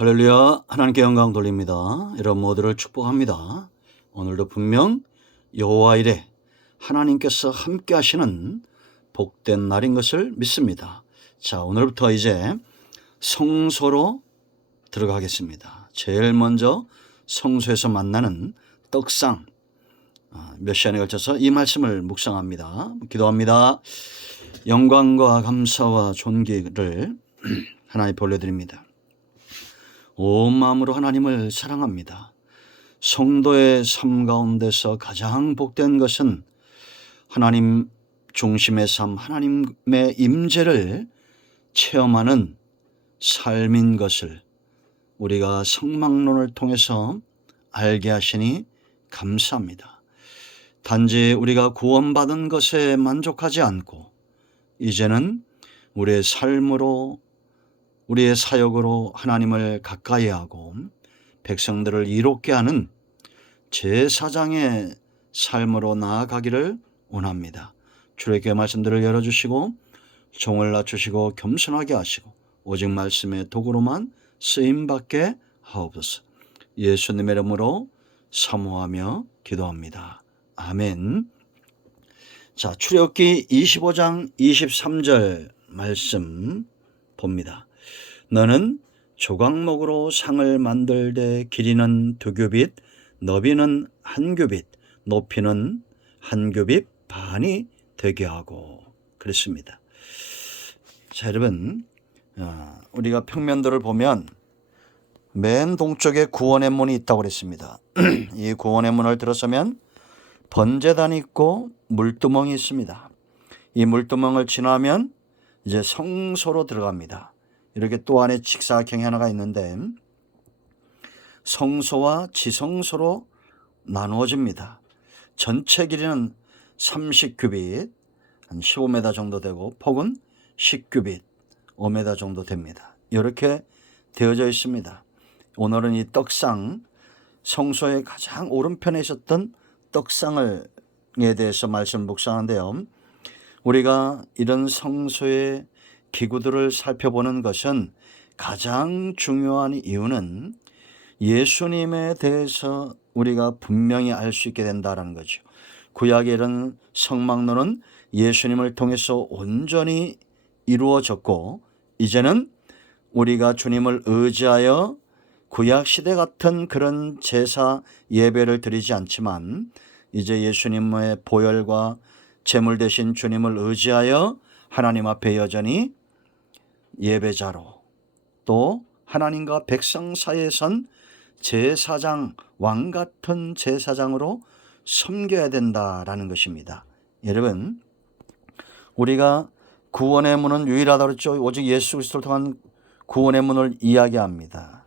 할렐루야. 하나님께 영광 돌립니다. 여러분 모두를 축복합니다. 오늘도 분명 여호와 이레 하나님께서 함께 하시는 복된 날인 것을 믿습니다. 자, 오늘부터 이제 성소로 들어가겠습니다. 제일 먼저 성소에서 만나는 떡상, 몇 시간에 걸쳐서 이 말씀을 묵상합니다. 기도합니다. 영광과 감사와 존귀를 하나님 올려드립니다. 온 마음으로 하나님을 사랑합니다. 성도의 삶 가운데서 가장 복된 것은 하나님 중심의 삶, 하나님의 임재를 체험하는 삶인 것을 우리가 성막론을 통해서 알게 하시니 감사합니다. 단지 우리가 구원받은 것에 만족하지 않고 이제는 우리의 삶으로, 우리의 사역으로 하나님을 가까이 하고 백성들을 이롭게 하는 제사장의 삶으로 나아가기를 원합니다. 주의 말씀들을 열어주시고 종을 낮추시고 겸손하게 하시고 오직 말씀의 도구로만 쓰임받게 하옵소서. 예수님의 이름으로 사모하며 기도합니다. 아멘. 자, 출애굽기 25장 23절 말씀 봅니다. 너는 조각목으로 상을 만들되 길이는 2규빗, 너비는 1규빗, 높이는 1규빗 반이 되게 하고 그랬습니다. 자, 여러분, 우리가 평면도를 보면 맨 동쪽에 구원의 문이 있다고 그랬습니다. 이 구원의 문을 들어서면 번제단이 있고 물두멍이 있습니다. 이 물두멍을 지나면 이제 성소로 들어갑니다. 이렇게 또 안에 직사각형이 하나가 있는데 성소와 지성소로 나누어집니다. 전체 길이는 30규빗, 한 15m 정도 되고 폭은 10규빗, 5m 정도 됩니다. 이렇게 되어져 있습니다. 오늘은 이 떡상, 성소의 가장 오른편에 있었던 떡상에 대해서 말씀을 묵상하는데요. 우리가 이런 성소의 기구들을 살펴보는 것은 가장 중요한 이유는 예수님에 대해서 우리가 분명히 알 수 있게 된다는 거죠. 구약의 이런 성막론은 예수님을 통해서 온전히 이루어졌고 이제는 우리가 주님을 의지하여 구약시대 같은 그런 제사 예배를 드리지 않지만 이제 예수님의 보혈과 제물 대신 주님을 의지하여 하나님 앞에 여전히 예배자로 또 하나님과 백성 사이에 선 제사장, 왕 같은 제사장으로 섬겨야 된다라는 것입니다. 여러분, 우리가 구원의 문은 유일하다고 했죠. 오직 예수 그리스도를 통한 구원의 문을 이야기합니다.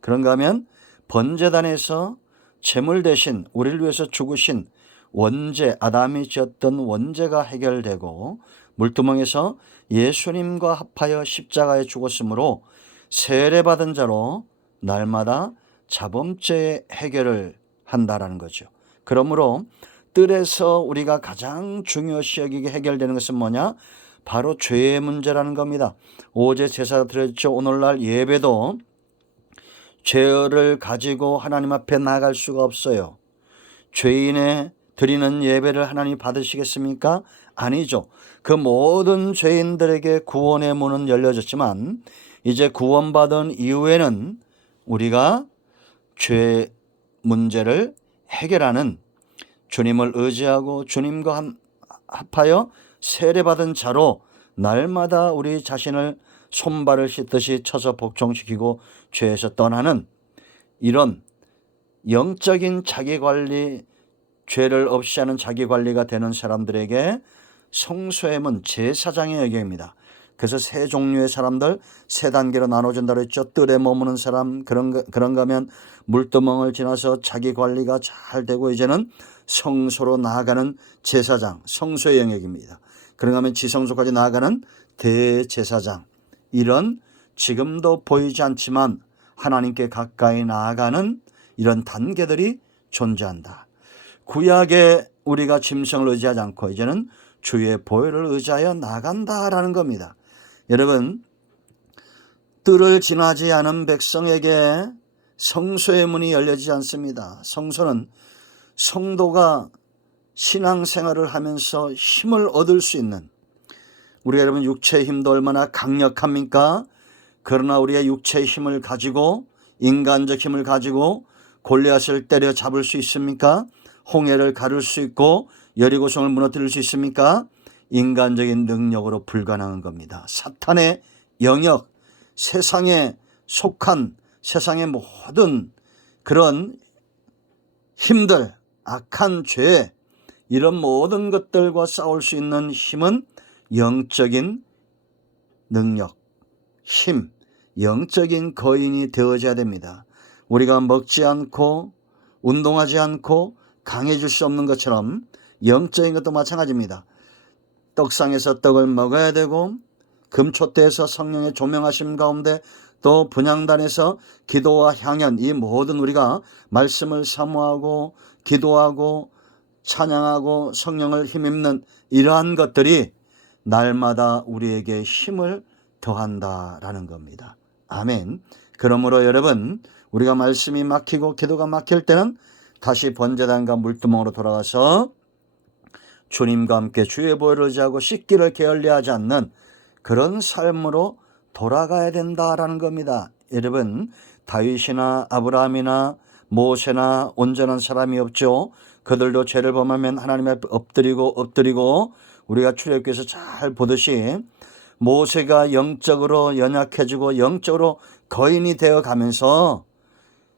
그런가 하면 번제단에서 제물 대신 우리를 위해서 죽으신 원죄, 아담이 지었던 원죄가 해결되고 물두멍에서 예수님과 합하여 십자가에 죽었으므로 세례받은 자로 날마다 자범죄의 해결을 한다라는 거죠. 그러므로 뜰에서 우리가 가장 중요시 여기게 해결되는 것은 뭐냐? 바로 죄의 문제라는 겁니다. 어제 제사 드렸죠. 오늘날 예배도 죄를 가지고 하나님 앞에 나갈 수가 없어요. 죄인의 드리는 예배를 하나님 받으시겠습니까? 아니죠. 그 모든 죄인들에게 구원의 문은 열려졌지만 이제 구원받은 이후에는 우리가 죄 문제를 해결하는 주님을 의지하고 주님과 합하여 세례받은 자로 날마다 우리 자신을 손발을 씻듯이 쳐서 복종시키고 죄에서 떠나는 이런 영적인 자기관리, 죄를 없이 하는 자기관리가 되는 사람들에게 성소의 문, 제사장의 영역입니다. 그래서 세 종류의 사람들 세 단계로 나눠진다고 했죠. 뜰에 머무는 사람, 그런가 하면 물두멍을 지나서 자기관리가 잘 되고 이제는 성소로 나아가는 제사장, 성소의 영역입니다. 그런가 하면 지성소까지 나아가는 대제사장, 이런 지금도 보이지 않지만 하나님께 가까이 나아가는 이런 단계들이 존재한다. 구약에 우리가 짐승을 의지하지 않고 이제는 주의 보혈을 의지하여 나간다라는 겁니다. 여러분, 뜰을 지나지 않은 백성에게 성소의 문이 열려지지 않습니다. 성소는 성도가 신앙생활을 하면서 힘을 얻을 수 있는, 우리가 여러분 육체의 힘도 얼마나 강력합니까? 그러나 우리의 육체의 힘을 가지고, 인간적 힘을 가지고 골리앗을 때려잡을 수 있습니까? 홍해를 가를 수 있고 여리고성을 무너뜨릴 수 있습니까? 인간적인 능력으로 불가능한 겁니다. 사탄의 영역, 세상에 속한 세상의 모든 그런 힘들, 악한 죄, 이런 모든 것들과 싸울 수 있는 힘은 영적인 능력, 힘, 영적인 거인이 되어져야 됩니다. 우리가 먹지 않고 운동하지 않고 강해질 수 없는 것처럼 영적인 것도 마찬가지입니다. 떡상에서 떡을 먹어야 되고, 금초대에서 성령의 조명하심 가운데, 또 분향단에서 기도와 향연, 이 모든 우리가 말씀을 사모하고 기도하고 찬양하고 성령을 힘입는 이러한 것들이 날마다 우리에게 힘을 더한다라는 겁니다. 아멘. 그러므로 여러분, 우리가 말씀이 막히고 기도가 막힐 때는 다시 번제단과 물두멍으로 돌아가서 주님과 함께 주의 보혈을 의지하고 씻기를 게을리하지 않는 그런 삶으로 돌아가야 된다라는 겁니다. 여러분, 다윗이나 아브라함이나 모세나 온전한 사람이 없죠. 그들도 죄를 범하면 하나님 앞에 엎드리고 우리가 출애굽기에서 잘 보듯이 모세가 영적으로 연약해지고 영적으로 거인이 되어 가면서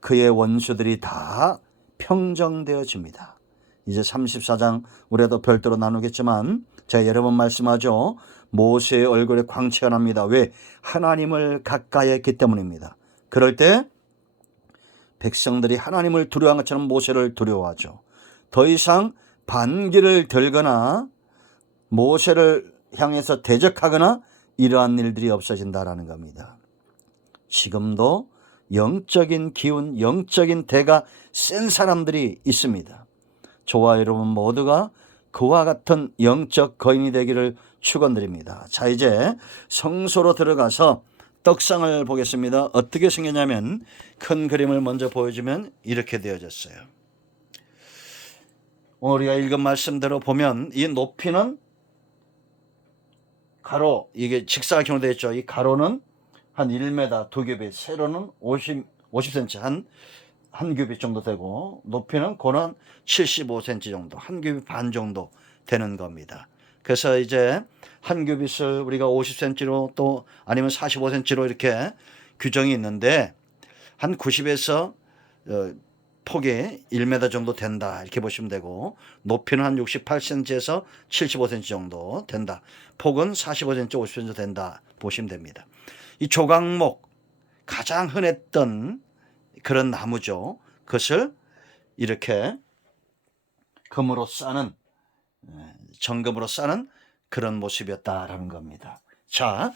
그의 원수들이 다 평정되어집니다. 이제 34장 우리도 별도로 나누겠지만 제가 여러 번 말씀하죠. 모세의 얼굴에 광채가 납니다. 왜? 하나님을 가까이 했기 때문입니다. 그럴 때 백성들이 하나님을 두려워한 것처럼 모세를 두려워하죠. 더 이상 반기를 들거나 모세를 향해서 대적하거나 이러한 일들이 없어진다라는 겁니다. 지금도 영적인 기운, 영적인 대가 센 사람들이 있습니다. 저와 여러분 모두가 그와 같은 영적 거인이 되기를 축원드립니다. 자, 이제 성소로 들어가서 떡상을 보겠습니다. 어떻게 생겼냐면 큰 그림을 먼저 보여주면 이렇게 되어졌어요. 오늘 우리가 읽은 말씀대로 보면 이 높이는 가로, 이게 직사각형으로 되어 있죠. 이 가로는 한 1m, 2규빗, 세로는 50cm, 한 규빗 정도 되고, 높이는 고는 75cm 정도, 한 규빗 반 정도 되는 겁니다. 그래서 이제 한 규빗을 우리가 50cm로 또 아니면 45cm로 이렇게 규정이 있는데, 한 90에서 폭이 1m 정도 된다 이렇게 보시면 되고, 높이는 한 68cm에서 75cm 정도 된다, 폭은 45cm, 50cm 된다 보시면 됩니다. 이 조각목, 가장 흔했던 그런 나무죠. 그것을 이렇게 금으로 싸는, 정금으로 싸는 그런 모습이었다라는 겁니다. 자,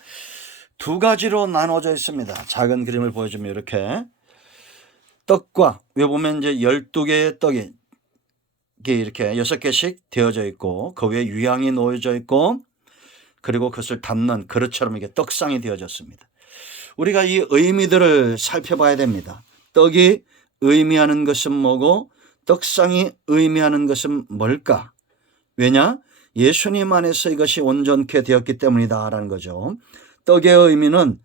두 가지로 나눠져 있습니다. 작은 그림을 보여주면 이렇게 떡과, 여기 보면 이제 12개의 떡이 이렇게 6개씩 되어져 있고, 그 위에 유향이 놓여져 있고, 그리고 그것을 담는 그릇처럼 이게 떡상이 되어졌습니다. 우리가 이 의미들을 살펴봐야 됩니다. 떡이 의미하는 것은 뭐고 떡상이 의미하는 것은 뭘까? 왜냐? 예수님 안에서 이것이 온전케 되었기 때문이다라는 거죠. 떡의 의미는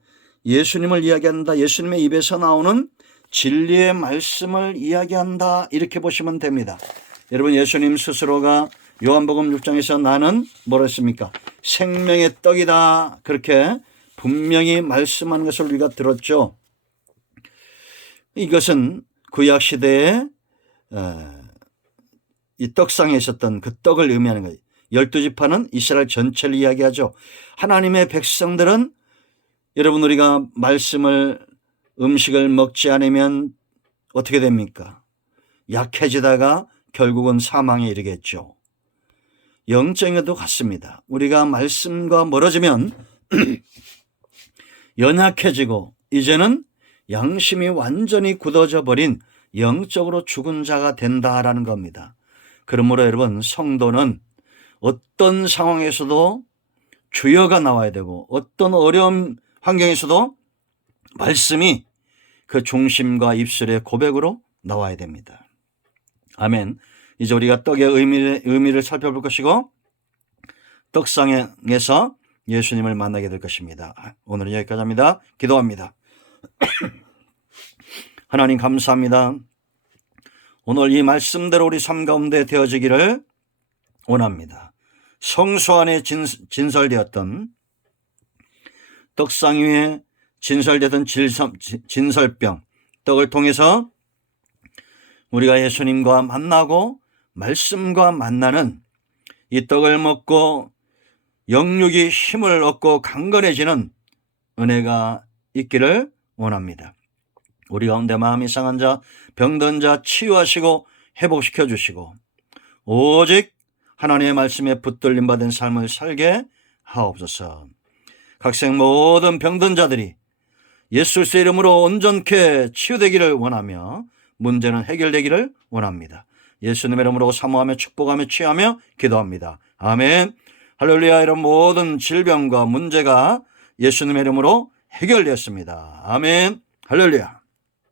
예수님을 이야기한다, 예수님의 입에서 나오는 진리의 말씀을 이야기한다, 이렇게 보시면 됩니다. 여러분, 예수님 스스로가 요한복음 6장에서 나는 뭐라 했습니까? 생명의 떡이다, 그렇게 분명히 말씀하는 것을 우리가 들었죠. 이것은 구약 시대에 이 떡상에 있었던 그 떡을 의미하는 거예요. 12지파는 이스라엘 전체를 이야기하죠. 하나님의 백성들은, 여러분, 우리가 말씀을, 음식을 먹지 않으면 어떻게 됩니까? 약해지다가 결국은 사망에 이르겠죠. 영적에도 같습니다. 우리가 말씀과 멀어지면 연약해지고 이제는 양심이 완전히 굳어져 버린 영적으로 죽은 자가 된다라는 겁니다. 그러므로 여러분, 성도는 어떤 상황에서도 주여가 나와야 되고, 어떤 어려운 환경에서도 말씀이 그 중심과 입술의 고백으로 나와야 됩니다. 아멘. 이제 우리가 떡의 의미를 살펴볼 것이고 떡상에서 예수님을 만나게 될 것입니다. 오늘은 여기까지 합니다. 기도합니다. 하나님 감사합니다. 오늘 이 말씀대로 우리 삶 가운데 되어지기를 원합니다. 성소 안에 진설되었던 떡상 위에 진설되던 진설병 떡을 통해서 우리가 예수님과 만나고 말씀과 만나는 이 떡을 먹고 영육이 힘을 얻고 강건해지는 은혜가 있기를 원합니다. 우리 가운데 마음이 상한 자, 병든 자 치유하시고 회복시켜 주시고 오직 하나님의 말씀에 붙들림 받은 삶을 살게 하옵소서. 각색 모든 병든 자들이 예수 그리스도의 이름으로 온전케 치유되기를 원하며 문제는 해결되기를 원합니다. 예수님의 이름으로 사모하며 축복하며 취하며 기도합니다. 아멘. 할렐루야. 이런 모든 질병과 문제가 예수님의 이름으로 해결되었습니다. 아멘. 할렐루야.